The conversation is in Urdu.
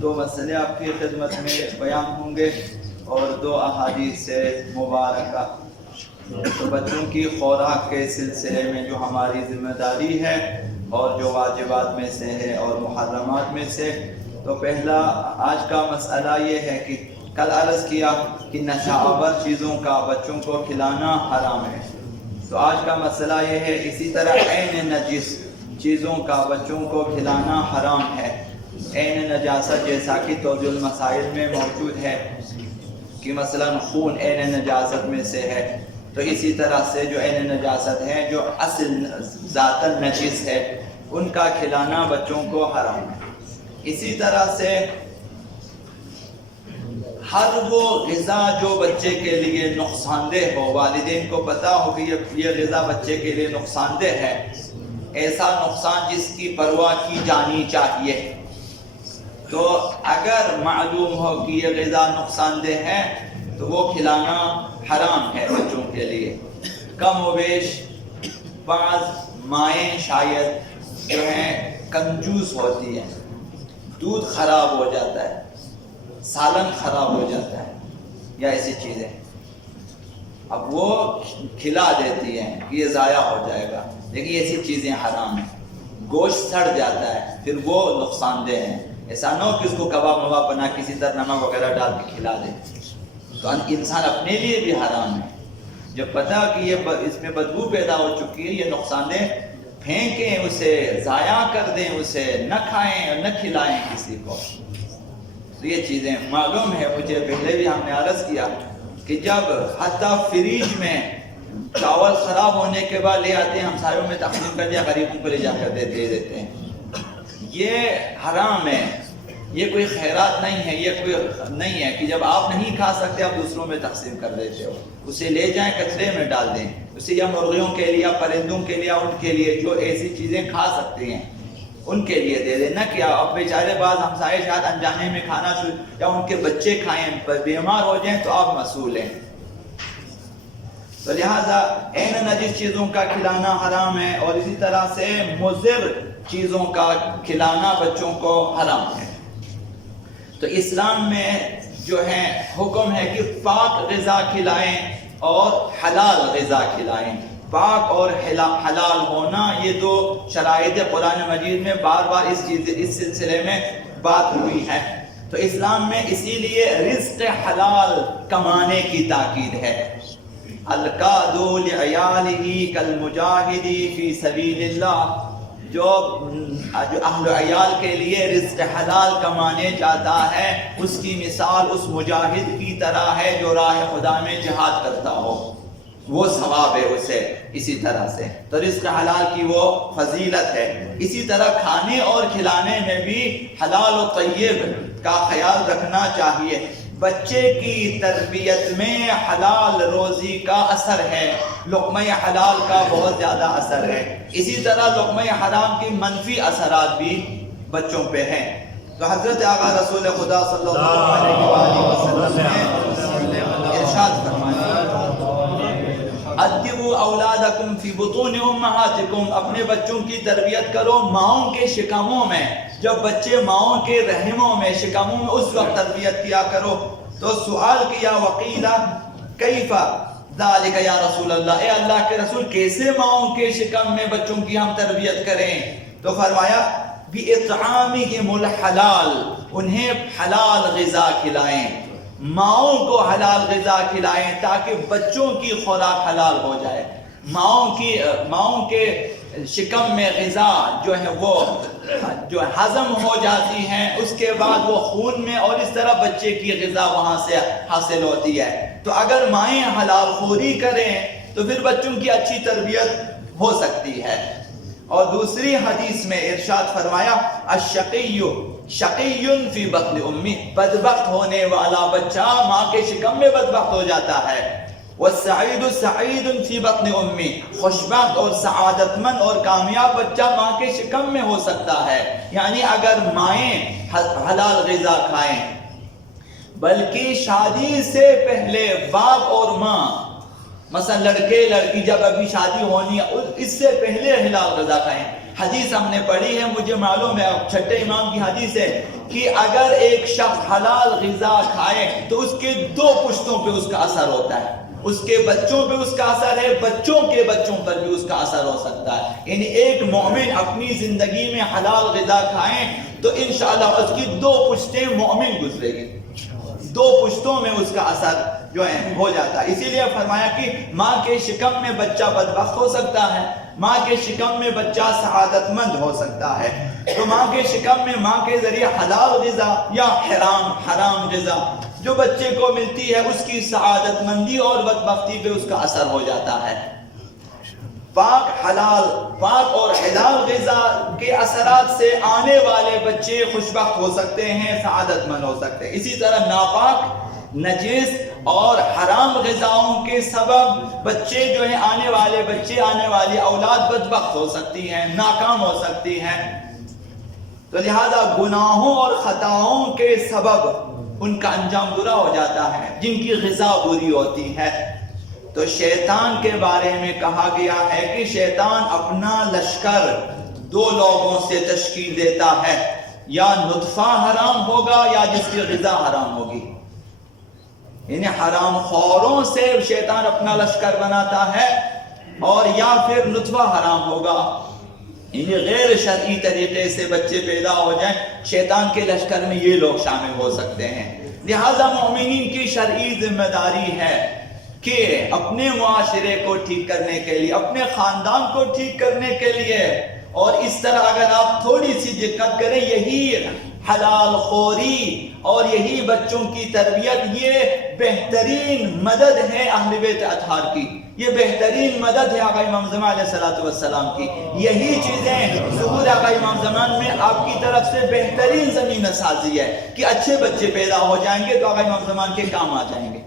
دو مسئلے آپ کی خدمت میں بیان ہوں گے اور دو احادیث مبارکہ۔ تو بچوں کی خوراک کے سلسلے میں جو ہماری ذمہ داری ہے اور جو واجبات میں سے ہے اور محرمات میں سے، تو پہلا آج کا مسئلہ یہ ہے کہ کل عرض کیا کہ نشہ آور چیزوں کا بچوں کو کھلانا حرام ہے۔ تو آج کا مسئلہ یہ ہے اسی طرح عین نجس چیزوں کا بچوں کو کھلانا حرام ہے۔ عین نجاست جیسا کہ توضیح المسائل میں موجود ہے کہ مثلا خون عین نجاست میں سے ہے، تو اسی طرح سے جو عین نجاست ہے، جو اصل ذاتاً نجس ہے، ان کا کھلانا بچوں کو حرام ہے۔ اسی طرح سے ہر وہ غذا جو بچے کے لیے نقصان دہ ہو، والدین کو پتا ہو کہ یہ غذا بچے کے لیے نقصان دہ ہے، ایسا نقصان جس کی پرواہ کی جانی چاہیے، تو اگر معلوم ہو کہ یہ غذا نقصان دہ ہے تو وہ کھلانا حرام ہے بچوں کے لیے۔ کم و بیش بعض مائیں شاید جو ہیں کنجوس ہوتی ہیں، دودھ خراب ہو جاتا ہے، سالن خراب ہو جاتا ہے یا ایسی چیزیں، اب وہ کھلا دیتی ہیں کہ یہ ضائع ہو جائے گا، لیکن ایسی چیزیں حرام ہیں۔ گوشت سڑ جاتا ہے، پھر وہ نقصان دہ ہیں، ایسا نہ ہو کہ اس کو کباب مباب بنا کسی طرح نمک وغیرہ ڈال کے کھلا دے، تو انسان اپنے لیے بھی حرام ہے۔ جب پتا کہ یہ اس میں بدبو پیدا ہو چکی ہے، یہ نقصان دہ، پھینکیں اسے، ضائع کر دیں اسے، نہ کھائیں اور نہ کھلائیں کسی کو۔ تو یہ چیزیں معلوم ہے، مجھے پہلے بھی ہم نے عرض کیا کہ جب حتیٰ فریج میں چاول خراب ہونے کے بعد لے آتے ہیں، ہمسایوں میں تقسیم کر دیا، غریبوں کو لے جا کر دے دیتے ہیں، یہ حرام ہے۔ یہ کوئی خیرات نہیں ہے، یہ کوئی نہیں ہے کہ جب آپ نہیں کھا سکتے آپ دوسروں میں تقسیم کر دیتے ہو، اسے لے جائیں کچرے میں ڈال دیں، اسے یا مرغیوں کے لیے یا پرندوں کے لیے، ان کے لیے جو ایسی چیزیں کھا سکتے ہیں ان کے لیے دے دیں، نہ کیا اب بیچارے بعض ہمسائے شاید انجانے میں کھانا شروع یا ان کے بچے کھائیں، بیمار ہو جائیں تو آپ مسئول ہیں۔ تو لہٰذا عین نجس چیزوں کا کھلانا حرام ہے، اور اسی طرح سے مضر چیزوں کا کھلانا بچوں کو حرام ہے۔ تو اسلام میں جو ہے حکم ہے کہ پاک غذا کھلائیں اور حلال غذا کھلائیں۔ پاک اور حلال ہونا یہ دو شرائط قرآن مجید میں بار بار اس سلسلے میں بات ہوئی ہے۔ تو اسلام میں اسی لیے رزق حلال کمانے کی تاکید ہے۔ القاد لعیالہ کالمجاہد فی سبیل اللہ، جو اہل عیال کے لیے رزق حلال کمانے جاتا ہے، اس کی مثال اس مجاہد کی طرح ہے جو راہ خدا میں جہاد کرتا ہو، وہ ثواب ہے اسے۔ اسی طرح سے تو رزق حلال کی وہ فضیلت ہے۔ اسی طرح کھانے اور کھلانے میں بھی حلال و طیب کا خیال رکھنا چاہیے۔ بچے کی تربیت میں حلال روزی کا اثر ہے، لقمہ حلال کا بہت زیادہ اثر ہے۔ اسی طرح لقمہ حرام کی منفی اثرات بھی بچوں پہ ہیں۔ تو حضرت آقا رسول خدا صلی اللہ علیہ وآلہ وسلم نے ارشاد فرمایا، ادبوا اولادکم فی بطون امہاتکم، اپنے بچوں کی تربیت کرو ماؤں کے شکموں میں، جب بچے ماؤں کے رحموں میں، شکموں میں، اس وقت تربیت کیا کرو۔ تو سوال کیا، وقیل کیف ذالک یا رسول اللہ، اے اللہ کے رسول کیسے ماؤں کے شکم میں بچوں کی ہم تربیت کریں؟ تو فرمایا بِإِطْعَامِهِمُ الْحَلَالِ، انہیں حلال غذا کھلائیں، ماؤں کو حلال غذا کھلائیں تاکہ بچوں کی خوراک حلال ہو جائے۔ ماؤں کے شکم میں غذا جو ہے وہ جو ہضم ہو جاتی ہیں، اس کے بعد وہ خون میں، اور اس طرح بچے کی غذا وہاں سے حاصل ہوتی ہے۔ تو اگر مائیں حلال خوری کریں تو پھر بچوں کی اچھی تربیت ہو سکتی ہے۔ اور دوسری حدیث میں ارشاد فرمایا، الشقی شقی فی بطن امی، بدبخت ہونے والا بچہ ماں کے شکم میں بدبخت ہو جاتا ہے۔ والسعید سعید فی بطن امی، خوشبخت اور سعادت مند اور کامیاب بچہ ماں کے شکم میں ہو سکتا ہے۔ یعنی اگر مائیں حلال غذا کھائیں، بلکہ شادی سے پہلے باپ اور ماں، مثلا لڑکے لڑکی جب ابھی شادی ہونی ہے اس سے پہلے حلال غذا کھائیں، حدیث ہم نے پڑھی ہے، مجھے معلوم ہے چھٹے امام کی حدیث ہے کہ اگر ایک شخص حلال غذا کھائے تو اس کے 2 پشتوں پہ اس کا اثر ہوتا ہے، اس کے بچوں پہ اس کا اثر ہے، بچوں کے بچوں پر بھی اس کا اثر ہو سکتا ہے. یعنی ایک مومن اپنی زندگی میں حلال غذا کھائیں تو انشاءاللہ اس کی 2 پشتیں مومن گزرے گی، 2 پشتوں میں اس کا اثر جو ہے ہو جاتا ہے. اسی لیے فرمایا کہ ماں کے شکم میں بچہ بدبخت ہو سکتا ہے، ماں کے شکم میں بچہ سعادت مند ہو سکتا ہے. تو ماں کے شکم میں ماں کے ذریعے حلال غذا یا حرام غذا جو بچے کو ملتی ہے اس کی سعادت مندی اور بدبختی پہ اس کا اثر ہو جاتا ہے. پاک اور حلال غذا کے اثرات سے آنے والے بچے خوشبخت ہو سکتے ہیں، سعادت مند ہو سکتے ہیں. اسی طرح ناپاک، نجس اور حرام غذاؤں کے سبب بچے جو ہیں آنے والی اولاد بدبخت ہو سکتی ہیں، ناکام ہو سکتی ہیں. تو لہذا گناہوں اور خطاؤں کے سبب ان کا انجام برا ہو جاتا ہے جن کی غذا بری ہوتی ہے. تو شیطان کے بارے میں کہا گیا ہے کہ شیطان اپنا لشکر 2 لوگوں سے تشکیل دیتا ہے، یا نطفہ حرام ہوگا یا جس کی غذا حرام ہوگی. یعنی حرام خوروں سے شیطان اپنا لشکر بناتا ہے، اور یا پھر نطفہ حرام ہوگا. یعنی غیر شرعی طریقے سے بچے پیدا ہو جائیں، شیطان کے لشکر میں یہ لوگ شامل ہو سکتے ہیں. لہذا مومنین کی شرعی ذمہ داری ہے کہ اپنے معاشرے کو ٹھیک کرنے کے لیے، اپنے خاندان کو ٹھیک کرنے کے لیے، اور اس طرح اگر آپ تھوڑی سی دقت کریں، یہی حلال خوری اور یہی بچوں کی تربیت، یہ بہترین مدد ہے اہل بیت اطہار کی، یہ بہترین مدد ہے آقا امام زمان علیہ السلام کی. یہی چیزیں ظہور آقا امام زمان میں آپ کی طرف سے بہترین زمینہ سازی ہے کہ اچھے بچے پیدا ہو جائیں گے تو آقا امام زمان کے کام آ جائیں گے.